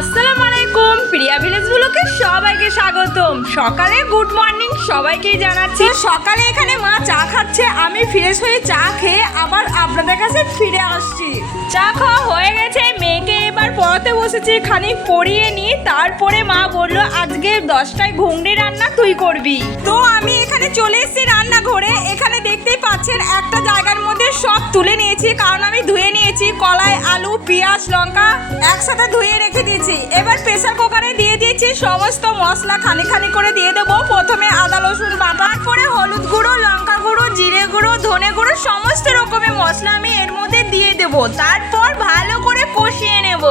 আসসালামু আলাইকুম, প্রিয়া ভিলেজ ব্লগে সবাইকে স্বাগতম। সকালে গুড মর্নিং সবাইকে জানাচ্ছি। সকালে এখানে মা চা খাচ্ছে, আমি ফ্রেশ হয়ে চা খেয়ে আবার আপনাদের কাছে ফিরে আসছি। চা খাওয়া হয়ে গেছে, মেয়েকে এবার পড়াতে বসেছি, খানিক পড়িয়ে নিই। তারপরে মা বললো আজকে 10টায় ঘুগনি রান্না তুই করবি। তো আমি এখানে চলে এসেছি রান্নাঘরে। এখানে দেখতেই পাচ্ছেন একটা জায়গার মধ্যে সব তুলে নিয়েছি, কারণ আমি ধুয়ে নিয়েছি। কলাই, আলু, পেঁয়াজ, লঙ্কা একসাথে ধুয়ে রেখে দিয়েছি। এবার প্রেসার কুকারে দিয়ে দিয়েছি সমস্ত মশলা, খানি খানি করে দিয়ে দেবো। প্রথমে আদা রসুন বাটা, তারপরে হলুদ গুঁড়ো, লঙ্কা গুঁড়ো, জিরে গুঁড়ো, ধনে গুঁড়ো, সমস্ত রকমের মশলা আমি এর মধ্যে দিয়ে দেবো। তারপর ভালো করে কষিয়ে নেব।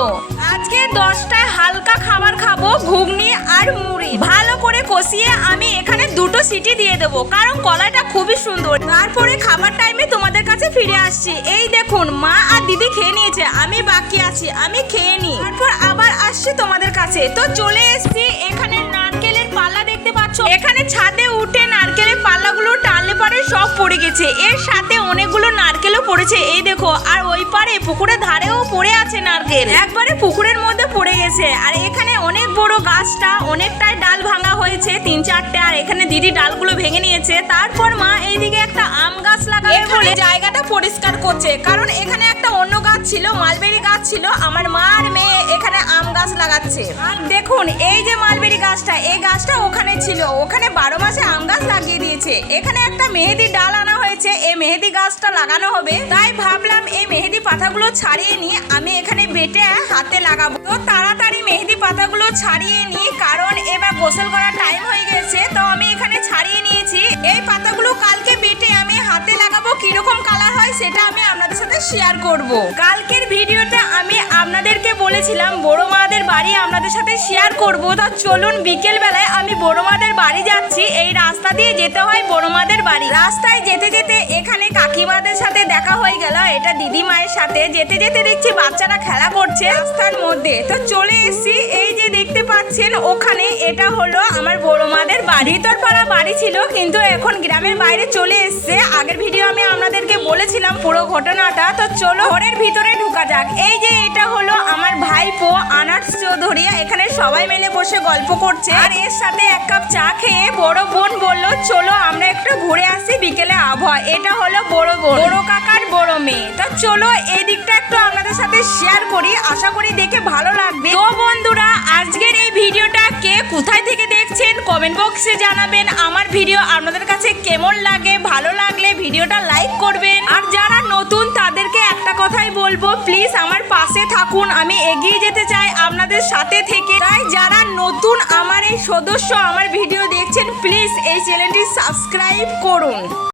আজকে 10টায় হালকা খাবার খাবো, ঘুগনি আর মুড়ি। ভালো করে কষিয়ে আমি এখানে 2টো সিটি দিয়ে দেবো, কারণ কলাইটা খুবই সুন্দর। তারপরে খাবার টাইমে তোমাদের কাছে ফিরে আসছি। এই দেখুন মা আর দিদি খেয়ে নিয়েছে, আমি বাকি আছি, আমি খেয়ে নিই, তারপর আবার আসছি তোমাদের কাছে। তো চলে এসছি, এখানে নারকেলের পাল্লা দেখতে পাচ্ছ। এখানে ছাদে উঠে নারকেলের পাল্লাগুলো টানলে পরে সব পড়ে গেছে। এর সাথে অনেকগুলো নারকেলও পড়েছে, এই দেখো। আর ওই পারে পুকুরের ধারেও পড়ে আছে নারকেল, একবারে পুকুরের মধ্যে পড়ে গেছে। আর এখানে অনেক বড় গাছটা, অনেকটাই ডাল ভাঙা হয়েছে, 3-4টে। আর এখানে দিদি ডালগুলো ভেঙে নিয়েছে। তারপর মা এইদিকে একটা আম গাছ লাগাবে বলে জায়গাটা পরিষ্কার করছে, কারণ এখানে একটা অন্য গাছ ছিল, মালবেরি গাছ ছিল। আমার মা আর মেয়ে এখানে আম গাছ লাগাচ্ছে। আর দেখুন এই যে মালবেরি গাছটা, এই গাছটা ওখানে ছিল, ওখানে 12 মাসে আম গাছ লাগিয়ে দিয়েছে। এখানে একটা মেহেদি ডাল আনা হয়েছে, এই মেহেদি গাছটা লাগানো হবে। তাই ভাবলাম এই মেহেদি পাতাগুলো ছাড়িয়ে নিয়ে আমি এখানে বেটে হাতে লাগাবো। তো তাড়াতাড়ি মেহেদি পাতাগুলো ছাড়িয়ে নিই, কারণ এবার গোসল করার টাইম হয়ে গেছে। তো আমি এখানে ছাড়িয়ে নিয়েছি। এই পাতাগুলো কালকে বেটে আমি হাতে লাগাবো। কিরকম কালার হয় সেটা আমি আপনাদের সাথে শেয়ার করব। কালকের ভিডিওতে আমি আপনাদেরকে বলেছিলাম বড় মাদের বাড়ি আপনাদের সাথে শেয়ার করব। তো চলুন বিকেল বেলায় আমি বড় মাদের বাড়ি যাচ্ছি। এই রাস্তা দিয়ে যেতে হয় বড় মাদের বাড়ি। রাস্তায় যেতে যেতে এখানে কাকিমাদের সাথে দেখা হয়ে গেল, এটা দিদি মায়ের সাথে। যেতে যেতে দেখছি বাচ্চারা খেলা করছে রাস্তার মধ্যে। তো চলে এসেছি, এই যে দেখতে পাচ্ছেন ওখানে, এটা হলো আমার বড় মাদের বাড়ি। ভিতরপাড়া বাড়ি ছিল, কিন্তু এখন গ্রামের বাইরে চলে এসছে। আগের ভিডিও আমি আপনাদেরকে বলেছিলাম পুরো ঘটনাটা। তো চলো ঘরের ভিতরে ঢুকা যাক। এই যে এটা হলো আমার ভাইপো আনার্স চৌধুরী, এখানে সবাই মিলে বসে গল্প করছে। আর এর সাথে 1 কাপ চা খেয়ে বড় বোন বললো চলো আমরা একটু ঘুরে আসি বিকেলে আবহাওয়া। এটা হলো বড় বোন, বড় কাকার বড় মেয়ে। তো চলো এই দিকটা একটু আপনাদের সাথে শেয়ার করি, আশা করি দেখে ভালো লাগবে। তো বন্ধুরা, আজকের এই ভিডিওটা কে কোথায় থেকে দেখছেন কমেন্ট বক্সে জানাবেন। আমার ভিডিও আপনাদের কাছে কেমন লাগে, ভালো লাগলে ভিডিওটা লাইক করবেন। আর যারা নতুন তাদেরকে একটা কথাই বলবো, প্লিজ আমার পাশে থাকুন, আমি এগিয়ে যেতে চাই আপনাদের সাথে থেকে। তাই যারা নতুন আমার এই সদস্য আমার ভিডিও দেখছেন, প্লিজ এই চ্যানেলটি সাবস্ক্রাইব করুন।